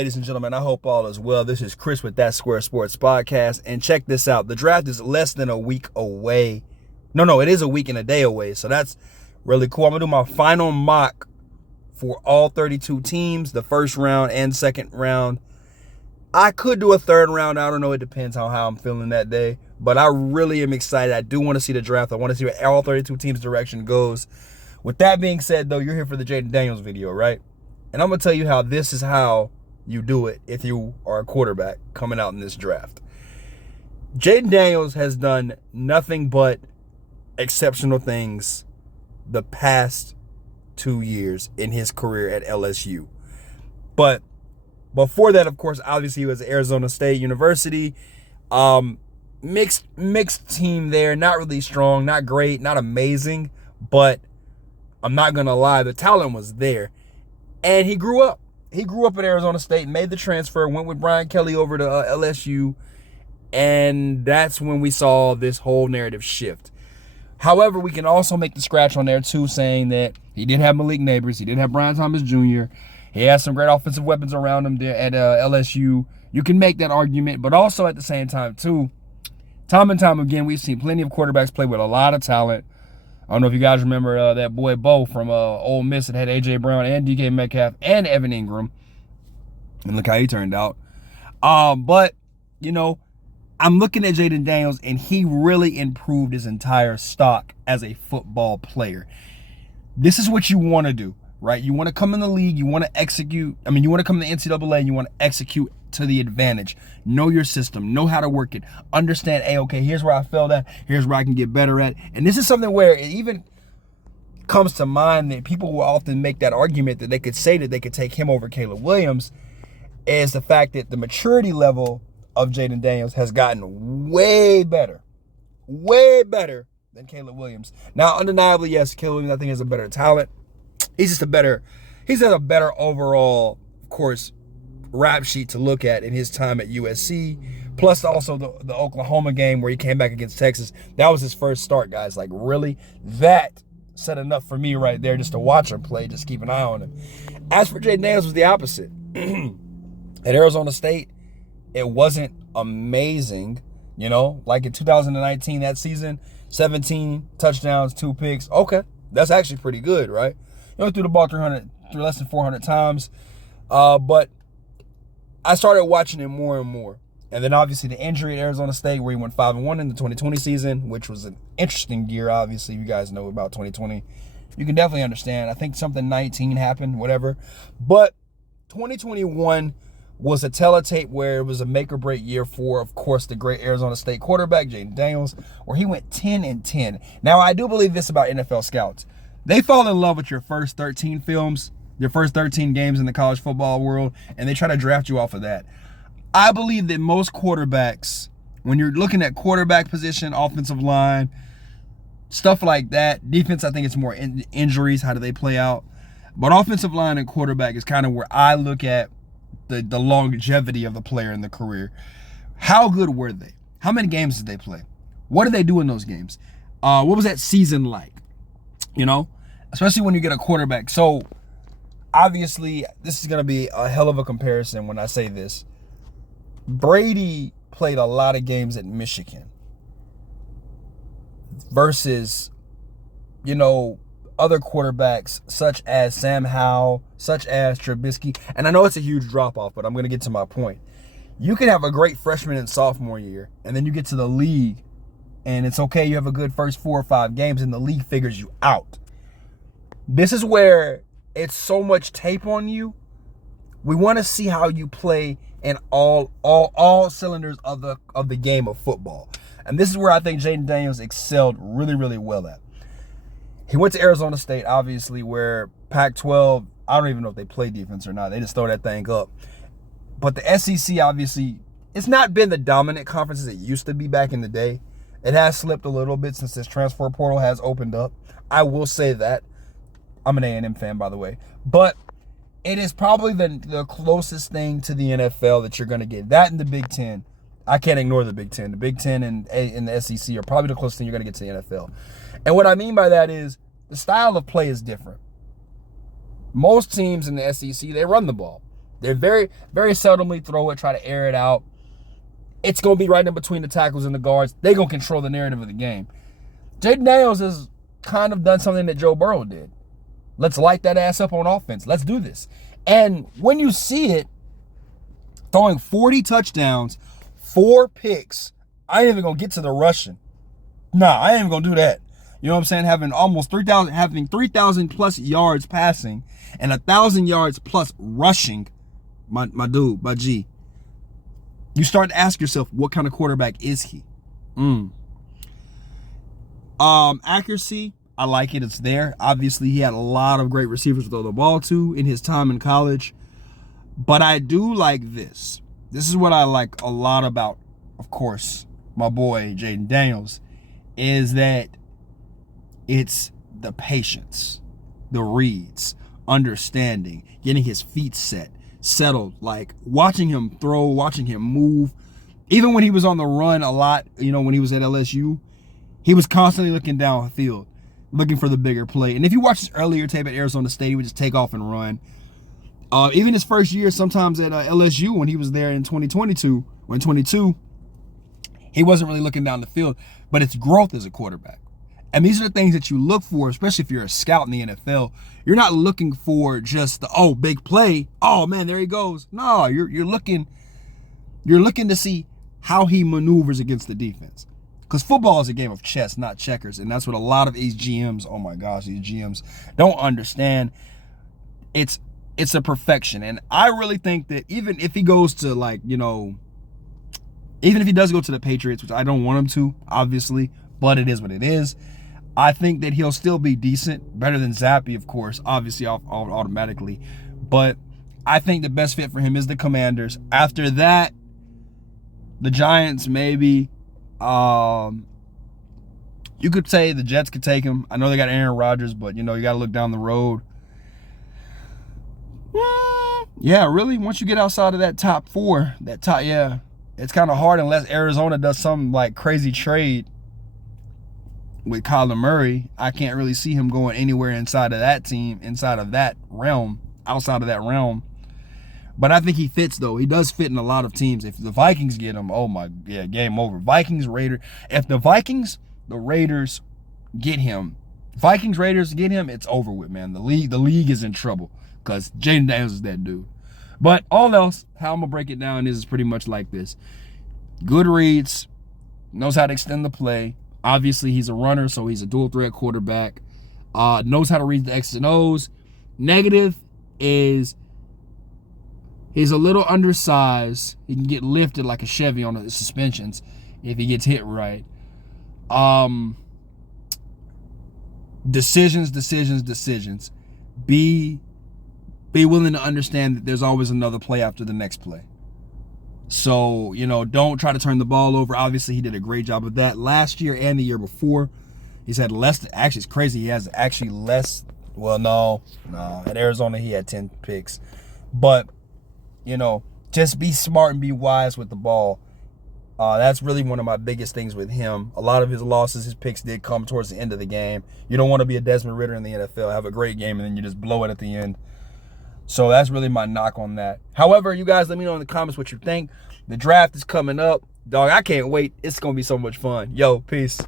Ladies and gentlemen, I hope all is well. This is Chris with That Square Sports Podcast. And check this out. The draft is less than a week away. No, it is a week and a day away. So that's really cool. I'm going to do my final mock for all 32 teams, the first round and second round. I could do a third round. I don't know. It depends on how I'm feeling that day. But I really am excited. I do want to see the draft. I want to see where all 32 teams' direction goes. With that being said, though, you're here for the Jayden Daniels video, right? And I'm going to tell you how this is how you do it if you are a quarterback coming out in this draft. Jayden Daniels has done nothing but exceptional things the past 2 years in his career at LSU. But before that, of course, obviously he was at Arizona State University. Mixed team there, not really strong, not great, not amazing, but I'm not going to lie, the talent was there. And he grew up. He grew up at Arizona State, made the transfer, went with Brian Kelly over to LSU, and that's when we saw this whole narrative shift. However, we can also make the scratch on there, too, saying that he did have Malik Neighbors, he did have Brian Thomas Jr., he has some great offensive weapons around him there at LSU. You can make that argument, but also at the same time, too, time and time again, we've seen plenty of quarterbacks play with a lot of talent. I don't know if you guys remember that boy Bo from Ole Miss that had A.J. Brown and DK Metcalf and Evan Ingram. And look how he turned out. But, you know, I'm looking at Jayden Daniels, and he really improved his entire stock as a football player. This is what you want to do, right? You want to come in the league. You want to execute. You want to come to the NCAA, and you want to execute to the advantage. Know your system. Know how to work it. Understand, hey, okay, here's where I failed at. Here's where I can get better at. And this is something where it even comes to mind that people will often make that argument that they could say that they could take him over Caleb Williams, is the fact that the maturity level of Jayden Daniels has gotten way better than Caleb Williams. Now, undeniably, yes, Caleb Williams, I think, has a better talent. He's just a better overall, of course, rap sheet to look at in his time at USC. Plus also the Oklahoma game where he came back against Texas. That was his first start, guys. Like, really, that said enough for me right there just to watch him play, just keep an eye on him. As for Jayden Daniels, was the opposite. At Arizona State, it wasn't amazing, you know, like in 2019, that season, 17 touchdowns, 2 picks. Okay, that's actually pretty good, right? You know, threw the ball through less than 400 times. But I started watching him more and more. And then obviously the injury at Arizona State where he went 5-1 in the 2020 season, which was an interesting year, obviously. You guys know about 2020. You can definitely understand. I think something 19 happened, whatever. But 2021 was a teletape where it was a make-or-break year for, of course, the great Arizona State quarterback, Jayden Daniels, where he went 10-10. Now, I do believe this about NFL scouts. They fall in love with your first 13 films, your first 13 games in the college football world, and they try to draft you off of that. I believe that most quarterbacks, when you're looking at quarterback position, offensive line, stuff like that, defense, I think it's more injuries, how do they play out? But offensive line and quarterback is kind of where I look at the longevity of the player in the career. How good were they? How many games did they play? What did they do in those games? What was that season like? You know, especially when you get a quarterback. So obviously, this is going to be a hell of a comparison when I say this. Brady played a lot of games at Michigan versus, you know, other quarterbacks such as Sam Howell, such as Trubisky. And I know it's a huge drop-off, but I'm going to get to my point. You can have a great freshman and sophomore year, and then you get to the league, and it's okay, you have a good first 4 or 5 games, and the league figures you out. This is where it's so much tape on you. We want to see how you play in all cylinders of the game of football. And this is where I think Jayden Daniels excelled really, really well at. He went to Arizona State, obviously, where Pac-12, I don't even know if they play defense or not. They just throw that thing up. But the SEC, obviously, it's not been the dominant conference as it used to be back in the day. It has slipped a little bit since this transfer portal has opened up. I will say that. I'm an A&M fan, by the way. But it is probably the closest thing to the NFL that you're going to get. That and the Big Ten. I can't ignore the Big Ten. The Big Ten and the SEC are probably the closest thing you're going to get to the NFL. And what I mean by that is the style of play is different. Most teams in the SEC, they run the ball. They very, very seldomly throw it, try to air it out. It's going to be right in between the tackles and the guards. They're going to control the narrative of the game. Jayden Daniels has kind of done something that Joe Burrow did. Let's light that ass up on offense. Let's do this. And when you see it, throwing 40 touchdowns, 4 picks, I ain't even going to get to the rushing. Nah, I ain't even going to do that. You know what I'm saying? Having almost 3,000 plus yards passing and 1,000 yards plus rushing, my dude, my G. You start to ask yourself, what kind of quarterback is he? Accuracy, I like it. It's there. Obviously, he had a lot of great receivers to throw the ball to in his time in college. But I do like this. This is what I like a lot about, of course, my boy Jayden Daniels, is that it's the patience, the reads, understanding, getting his feet settled, like watching him throw, watching him move. Even when he was on the run a lot, you know, when he was at LSU, he was constantly looking downfield, looking for the bigger play. And if you watch his earlier tape at Arizona State, he would just take off and run. Even his first year, sometimes at LSU, when he was there in 2022, he wasn't really looking down the field. But it's growth as a quarterback. And these are the things that you look for, especially if you're a scout in the NFL. You're not looking for just the, big play. Oh, man, there he goes. No, you're looking to see how he maneuvers against the defense. Because football is a game of chess, not checkers. And that's what a lot of these GMs, oh my gosh, these GMs don't understand. It's a perfection. And I really think that even if he goes to, like, you know, even if he does go to the Patriots, which I don't want him to, obviously, but it is what it is, I think that he'll still be decent, better than Zappe, of course, obviously automatically. But I think the best fit for him is the Commanders. After that, the Giants maybe. You could say the Jets could take him. I know they got Aaron Rodgers, but, you know, you got to look down the road. Yeah, really, once you get outside of that top 4, it's kind of hard unless Arizona does some, like, crazy trade with Kyler Murray. I can't really see him going anywhere inside of that team, inside of that realm, outside of that realm. But I think he fits, though. He does fit in a lot of teams. If the Vikings get him, game over. Raiders. If the Raiders get him, it's over with, man. The league is in trouble because Jayden Daniels is that dude. But all else, how I'm going to break it down is pretty much like this. Good reads, knows how to extend the play. Obviously, he's a runner, so he's a dual threat quarterback. Knows how to read the X's and O's. Negative is he's a little undersized. He can get lifted like a Chevy on the suspensions if he gets hit right. Decisions. Be willing to understand that there's always another play after the next play. So, you know, don't try to turn the ball over. Obviously, he did a great job of that last year and the year before. He's had less. Actually, it's crazy. He has actually less. Well, no. At Arizona, he had 10 picks. But, you know, just be smart and be wise with the ball. That's really one of my biggest things with him. A lot of his losses, his picks did come towards the end of the game. You don't want to be a Desmond Ridder in the NFL, have a great game, and then you just blow it at the end. So that's really my knock on that. However, you guys let me know in the comments what you think. The draft is coming up. Dog, I can't wait. It's going to be so much fun. Yo, peace.